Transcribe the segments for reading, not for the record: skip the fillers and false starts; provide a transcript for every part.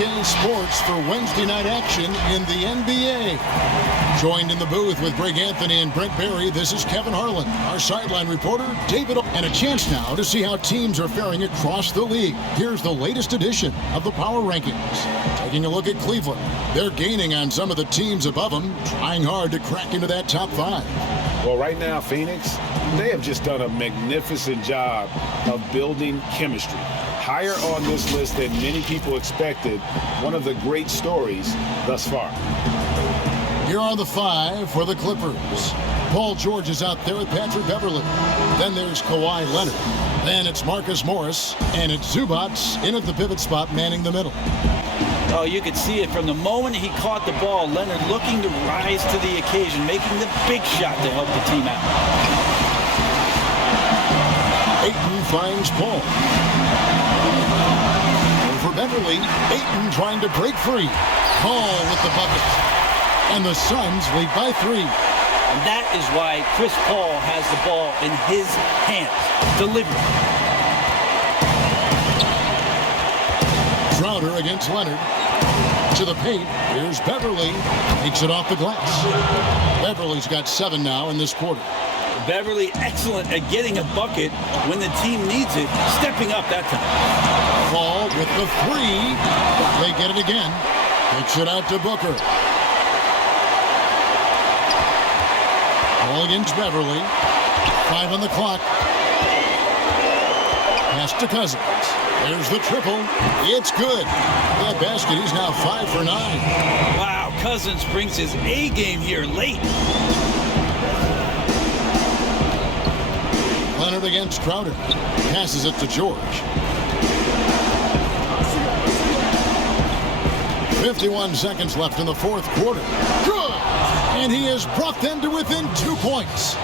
is sports for Wednesday night action in the NBA. Joined in the booth with Greg Anthony and Brent Barry, this is Kevin Harlan, our sideline reporter, David, and a chance now to see how teams are faring across the league. Here's the latest edition of the Power Rankings. Taking a look at Cleveland. They're gaining on some of the teams above them, trying hard to crack into that top 5. Well, right now, Phoenix, they have just done a magnificent job of building chemistry. Higher on this list than many people expected. One of the great stories thus far. Here are the 5 for the Clippers. Paul George is out there with Patrick Beverley. Then there's Kawhi Leonard. Then it's Marcus Morris. And it's Zubac in at the pivot spot, manning the middle. Oh, you could see it from the moment he caught the ball. Leonard looking to rise to the occasion, making the big shot to help the team out. Ayton finds Paul. Over Beverley. Ayton trying to break free. Paul with the bucket. And the Suns lead by 3. And that is why Chris Paul has the ball in his hands. Delivery. Crowder against Leonard. To the paint. Here's Beverley. Takes it off the glass. Beverley's got 7 now in this quarter. Beverley excellent at getting a bucket when the team needs it. Stepping up that time. Paul with the 3. They get it again. Takes it out to Booker. Ball against Beverley. 5 on the clock. Pass to Cousins. There's the triple. It's good. That basket, he's now 5 for 9. Wow, Cousins brings his A game here late. Leonard against Crowder. Passes it to George. 51 seconds left in the fourth quarter. Good! And he has brought them to within 2 points.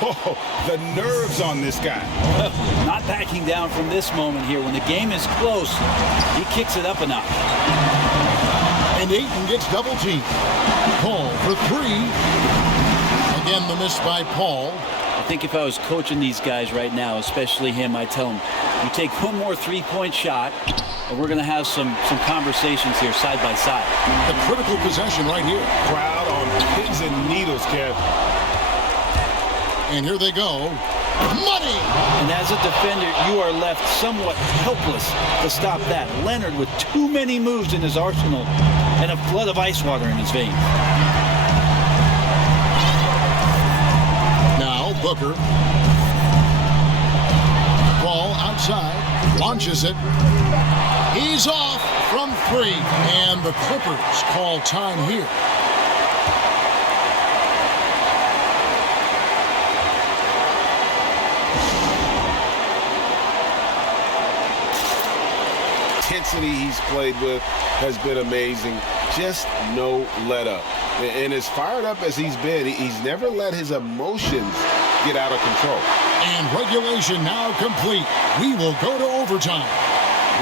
Whoa, the nerves on this guy. Not backing down from this moment here. When the game is close, he kicks it up a notch. And Ayton gets double teamed. Paul for 3. Again, the miss by Paul. I think if I was coaching these guys right now, especially him, I'd tell him, you take one more three-point shot, and we're going to have some conversations here side by side. The critical possession right here. Crowd on pins and needles, Kev. And here they go. Money! And as a defender, you are left somewhat helpless to stop that. Leonard with too many moves in his arsenal and a flood of ice water in his veins. Now Booker. Ball outside. Launches it. He's off from 3. And the Clippers call time here. Intensity he's played with has been amazing. Just no let up. And as fired up as he's been, he's never let his emotions get out of control. And regulation now complete. We will go to overtime.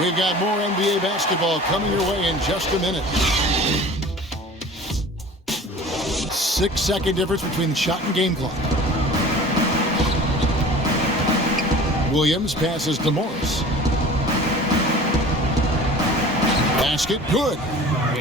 We've got more NBA basketball coming your way in just a minute. 6-second difference between shot and game clock. Williams passes to Morris. Basket good.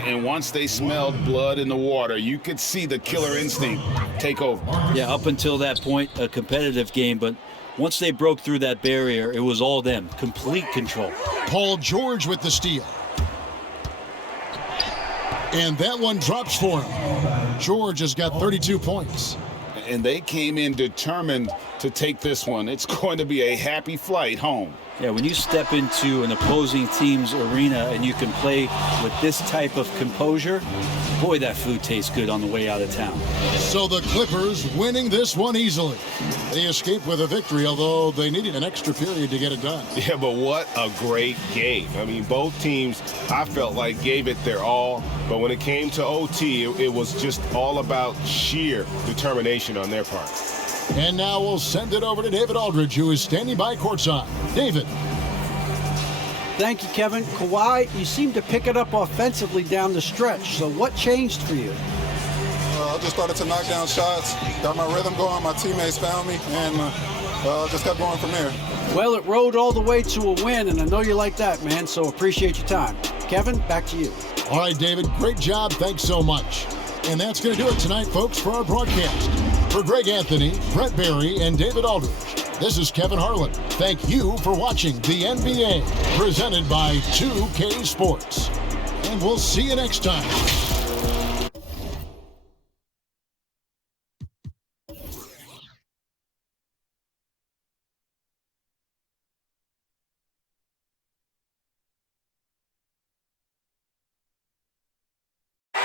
And once they smelled blood in the water, you could see the killer instinct take over. Yeah, up until that point, a competitive game, but once they broke through that barrier, it was all them. Complete control. Paul George with the steal. And that one drops for him. George has got 32 points. And they came in determined to take this one. It's going to be a happy flight home. Yeah, when you step into an opposing team's arena and you can play with this type of composure, boy, that food tastes good on the way out of town. So the Clippers winning this one easily. They escaped with a victory, although they needed an extra period to get it done. Yeah, but what a great game. I mean, both teams, I felt like, gave it their all. But when it came to OT, it was just all about sheer determination on their part. And now we'll send it over to David Aldridge, who is standing by courtside. David. Thank you, Kevin. Kawhi, you seem to pick it up offensively down the stretch. So what changed for you? I just started to knock down shots, got my rhythm going, my teammates found me, and just kept going from there. Well, it rode all the way to a win, and I know you like that, man, so appreciate your time. Kevin, back to you. All right, David, great job. Thanks so much. And that's going to do it tonight, folks, for our broadcast. For Greg Anthony, Brent Barry, and David Aldridge, this is Kevin Harlan. Thank you for watching the NBA, presented by 2K Sports. And we'll see you next time.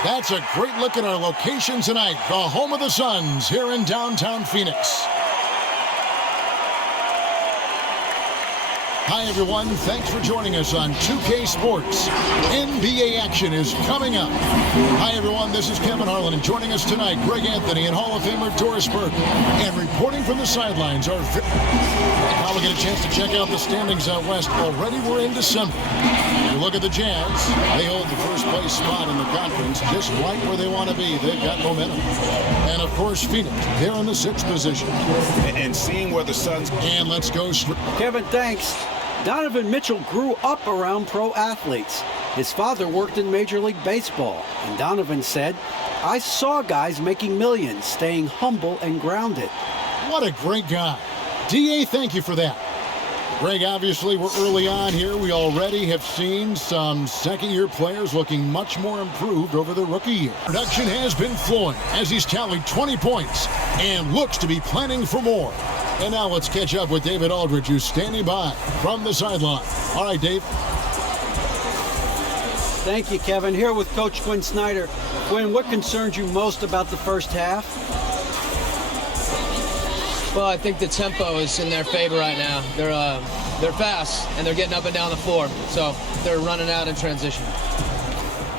That's a great look at our location tonight, the home of the Suns here in downtown Phoenix. Hi, everyone. Thanks for joining us on 2K Sports. NBA action is coming up. Hi, everyone. This is Kevin Harlan, and joining us tonight, Greg Anthony and Hall of Famer Doris Burke. And reporting from the sidelines are... Now we get a chance to check out the standings out west. Already we're in December. You look at the Jazz. They hold the first place spot in the conference, just right where they want to be. They've got momentum. And, of course, Phoenix. They're in the 6th position. And seeing where the Suns... And let's go... Kevin, thanks. Donovan Mitchell grew up around pro athletes. His father worked in Major League Baseball, and Donovan said, "I saw guys making millions, staying humble and grounded." What a great guy. D.A., thank you for that. Greg, obviously, we're early on here. We already have seen some second-year players looking much more improved over the rookie year. Production has been flowing as he's tallied 20 points and looks to be planning for more. And now let's catch up with David Aldridge, who's standing by from the sideline. All right, Dave. Thank you, Kevin. Here with Coach Quinn Snyder. Quinn, what concerns you most about the first half? Well, I think the tempo is in their favor right now. They're fast, and they're getting up and down the floor. So they're running out in transition.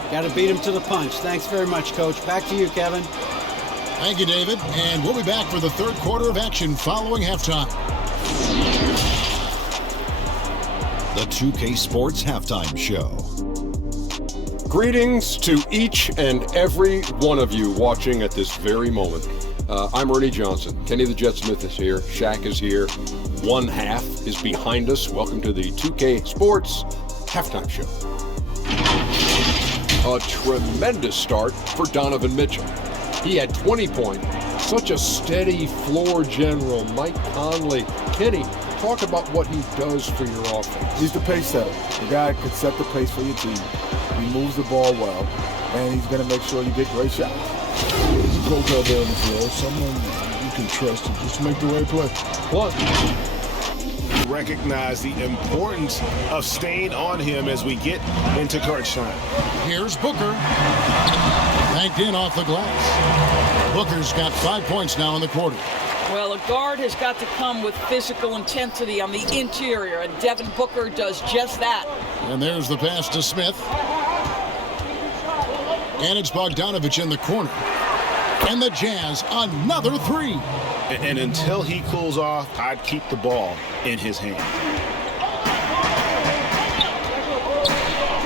Got to beat them to the punch. Thanks very much, Coach. Back to you, Kevin. Thank you, David. And we'll be back for the third quarter of action following halftime. The 2K Sports Halftime Show. Greetings to each and every one of you watching at this very moment. I'm Ernie Johnson. Kenny the Jet Smith is here. Shaq is here. One half is behind us. Welcome to the 2K Sports Halftime Show. A tremendous start for Donovan Mitchell. He had 20 points. Such a steady floor general. Mike Conley. Kenny, talk about what he does for your offense. He's the pace setter. The guy can set the pace for your team. He moves the ball well, and he's going to make sure you get great shots. There's a coach out there on the floor, someone you can trust to just make the right play. Plus, recognize the importance of staying on him as we get into crunch time. Here's Booker. Banked in off the glass. Booker's got 5 points now in the quarter. Well, a guard has got to come with physical intensity on the interior, and Devin Booker does just that. And there's the pass to Smith. And it's Bogdanovich in the corner. And the Jazz, another three. And until he cools off, I'd keep the ball in his hand.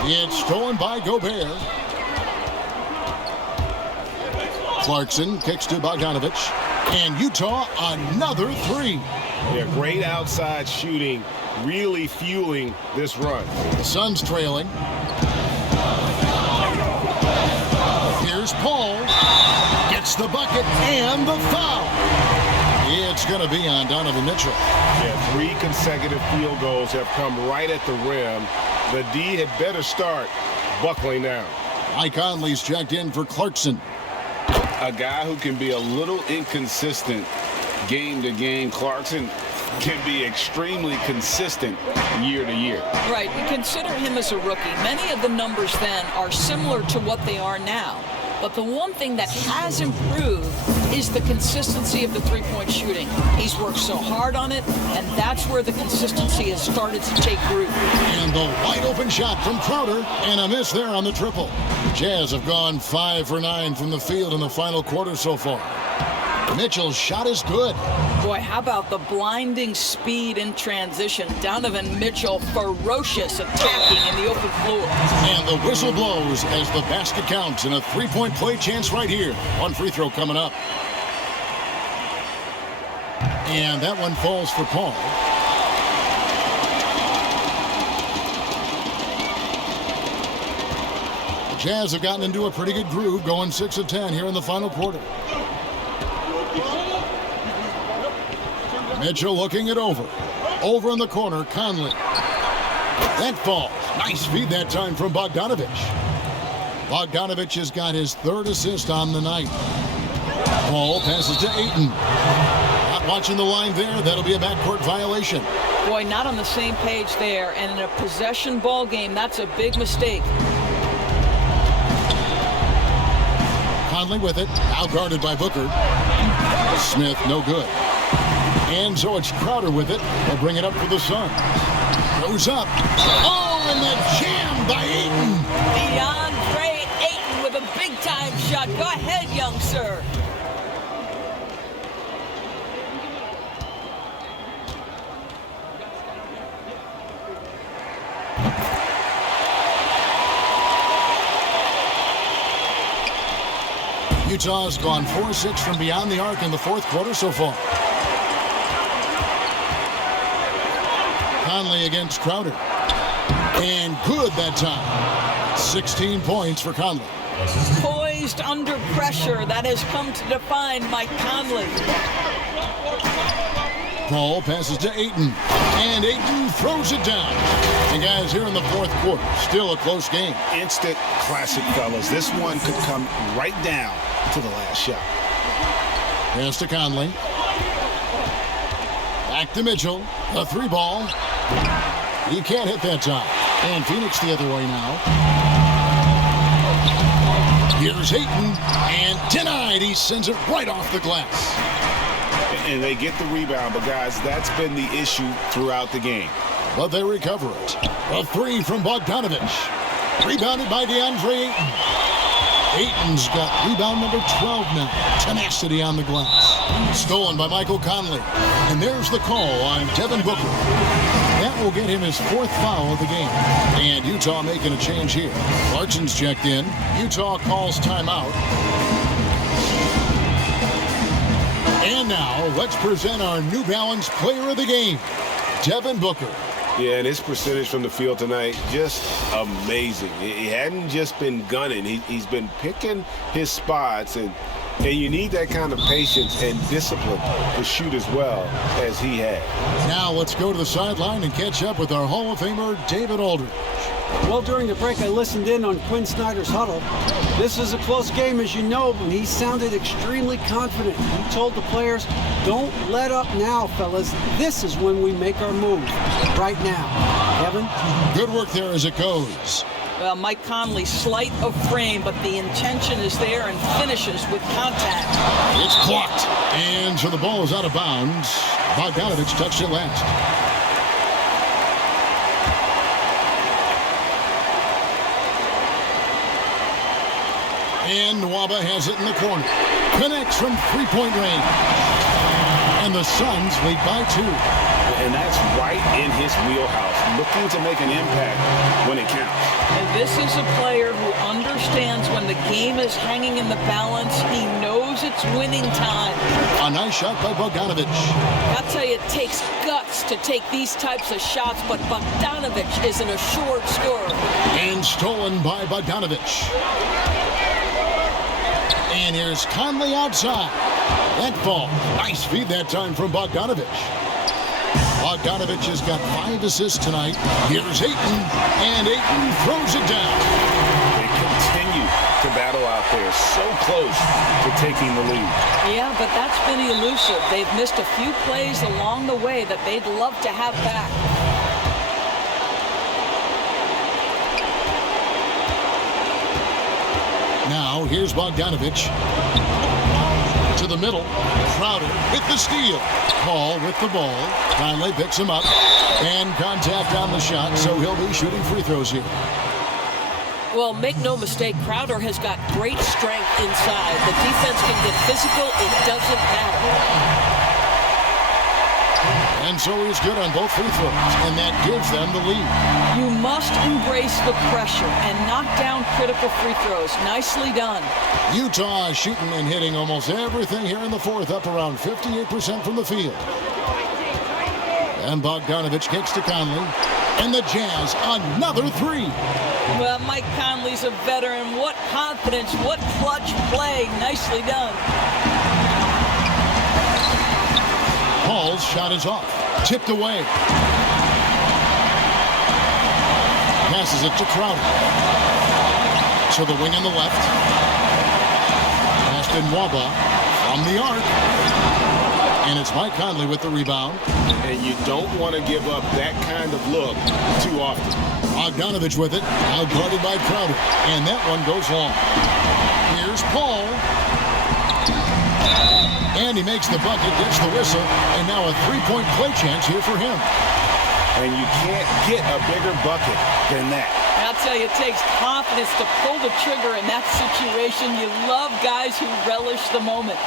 It's stolen by Gobert. Clarkson kicks to Bogdanovich. And Utah, another three. Yeah, great outside shooting, really fueling this run. The Suns trailing. Here's Paul. Gets the bucket and the foul. It's going to be on Donovan Mitchell. Yeah, 3 consecutive field goals have come right at the rim. The D had better start buckling down. Mike Conley's checked in for Clarkson. A guy who can be a little inconsistent game to game. Clarkson can be extremely consistent year to year. Right. You consider him as a rookie. Many of the numbers then are similar to what they are now. But the one thing that has improved is the consistency of the three-point shooting. He's worked so hard on it, and that's where the consistency has started to take root. And the wide-open shot from Crowder, and a miss there on the triple. Jazz have gone 5 for 9 from the field in the final quarter so far. Mitchell's shot is good. Boy, how about the blinding speed in transition? Donovan Mitchell, ferocious attacking in the open floor. And the whistle blows as the basket counts and a three-point play chance right here. One free throw coming up. And that one falls for Paul. Jazz have gotten into a pretty good groove, going 6 of 10 here in the final quarter. Mitchell looking it over. Over in the corner, Conley. That falls. Nice feed that time from Bogdanovich. Bogdanovich has got his 3rd assist on the night. Ball passes to Ayton. Not watching the line there. That'll be a backcourt violation. Boy, not on the same page there. And in a possession ball game, that's a big mistake. Conley with it. Out guarded by Booker. Smith, no good. And so it's Crowder with it. They'll bring it up for the Suns. Goes up. Oh, and the jam by Ayton. DeAndre Ayton with a big-time shot. Go ahead, young sir. Utah's gone 4-6 from beyond the arc in the 4th quarter so far. Conley against Crowder. And good that time. 16 points for Conley. Poised under pressure. That has come to define Mike Conley. Ball passes to Ayton. And Ayton throws it down. And guys, here in the 4th quarter, still a close game. Instant classic, fellas. This one could come right down to the last shot. Pass to Conley. Back to Mitchell. A 3-ball. He can't hit that time. And Phoenix the other way now. Here's Ayton. And denied. He sends it right off the glass. And they get the rebound, but guys, that's been the issue throughout the game. But they recover it. A 3 from Bogdanovich. Rebounded by DeAndre Ayton. Ayton's got rebound number 12 now. Tenacity on the glass. Stolen by Michael Conley. And there's the call on Devin Booker. That will get him his 4th foul of the game. And Utah making a change here. Clarkson's checked in. Utah calls timeout. And now, let's present our New Balance player of the game, Devin Booker. Yeah, and his percentage from the field tonight, just amazing. He hadn't just been gunning. He's been picking his spots, and you need that kind of patience and discipline to shoot as well as he had. Now let's go to the sideline and catch up with our Hall of Famer, David Aldridge. Well, during the break, I listened in on Quinn Snyder's huddle. This is a close game, as you know, but he sounded extremely confident. He told the players, don't let up now, fellas. This is when we make our move. Right now. Kevin? Good work there as it goes. Well, Mike Conley, slight of frame, but the intention is there and finishes with contact. It's clocked. And so the ball is out of bounds. Bogdanovich touched it last. And Nwaba has it in the corner. Connects from 3-point range. And the Suns lead by 2. And that's right in his wheelhouse, looking to make an impact when it counts. And this is a player who understands when the game is hanging in the balance. He knows it's winning time. A nice shot by Bogdanovich. I'll tell you, it takes guts to take these types of shots, but Bogdanovich is an assured scorer. And stolen by Bogdanovich. And here's Conley outside. That ball. Nice feed that time from Bogdanovich. Bogdanovich has got 5 assists tonight. Here's Ayton. And Ayton throws it down. They continue to battle out there. So close to taking the lead. Yeah, but that's been elusive. They've missed a few plays along the way that they'd love to have back. Now, here's Bogdanovich. To the middle. Crowder with the steal. Paul with the ball. Conley picks him up. And contact on the shot, so he'll be shooting free throws here. Well, make no mistake, Crowder has got great strength inside. The defense can get physical. It doesn't matter. And so he's good on both free throws, and that gives them the lead. You must embrace the pressure and knock down critical free throws. Nicely done. Utah shooting and hitting almost everything here in the 4th, up around 58% from the field. And Bogdanovich kicks to Conley. And the Jazz, another 3. Well, Mike Conley's a veteran. What confidence, what clutch play. Nicely done. Paul's shot is off. Tipped away. Passes it to Crowder. To the wing on the left. Passed in Waba from the arc. And it's Mike Conley with the rebound. And you don't want to give up that kind of look too often. Bogdanovich with it. Now guarded by Crowder. And that one goes long. Here's Paul. And he makes the bucket, gets the whistle. And now a three-point play chance here for him. And you can't get a bigger bucket than that. I'll tell you, it takes confidence to pull the trigger in that situation. You love guys who relish the moment.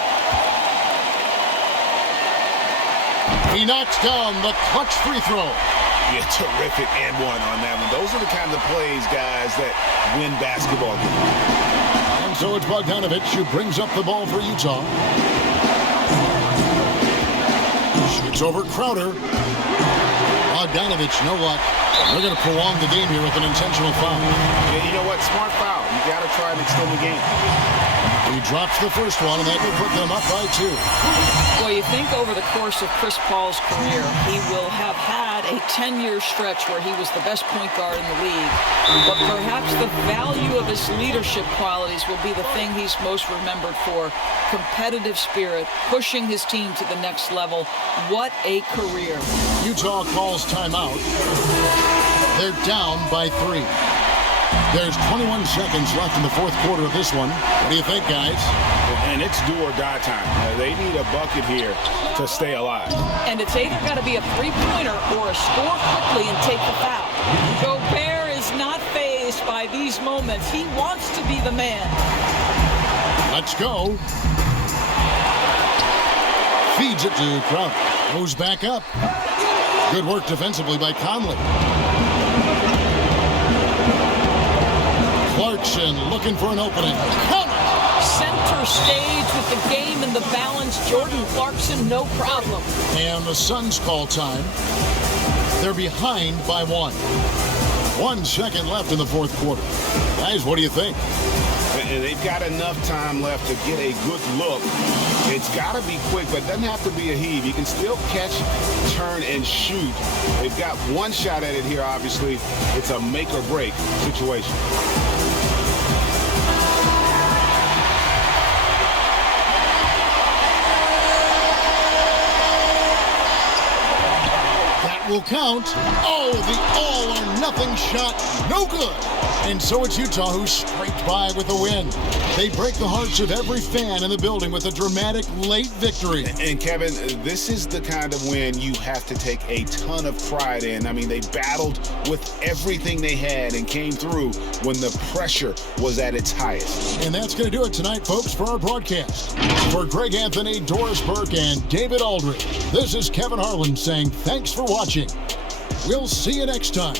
He knocks down the clutch free throw. Yeah, terrific and one on that one. Those are the kind of plays, guys, that win basketball games. And so it's Bogdanovich who brings up the ball for Utah. Shoots over Crowder. Bogdanovich, no luck. They're going to prolong the game here with an intentional foul. Yeah, you know what? Smart foul. You got to try and extend the game. He drops the first one, and that will put them up by 2. Well, you think over the course of Chris Paul's career, he will have had a 10-year stretch where he was the best point guard in the league. But perhaps the value of his leadership qualities will be the thing he's most remembered for. Competitive spirit, pushing his team to the next level. What a career. Utah calls timeout. They're down by 3. There's 21 seconds left in the fourth quarter of this one. What do you think, guys? And it's do or die time. They need a bucket here to stay alive. And it's either got to be a three-pointer or a score quickly and take the foul. Gobert is not fazed by these moments. He wants to be the man. Let's go. Feeds it to Crowder. Goes back up. Good work defensively by Conley. Clarkson looking for an opening. Center stage with the game in the balance. Jordan Clarkson, no problem. And the Suns call time. They're behind by 1. 1 second left in the fourth quarter. Guys, what do you think? And they've got enough time left to get a good look. It's got to be quick, but it doesn't have to be a heave. You can still catch, turn, and shoot. They've got one shot at it here, obviously. It's a make or break situation. Will count. Oh, the all-or-nothing shot. No good. And so it's Utah who scraped by with a win. They break the hearts of every fan in the building with a dramatic late victory. And Kevin, this is the kind of win you have to take a ton of pride in. I mean, they battled with everything they had and came through when the pressure was at its highest. And that's going to do it tonight, folks, for our broadcast. For Greg Anthony, Doris Burke, and David Aldridge, this is Kevin Harlan saying thanks for watching. We'll see you next time.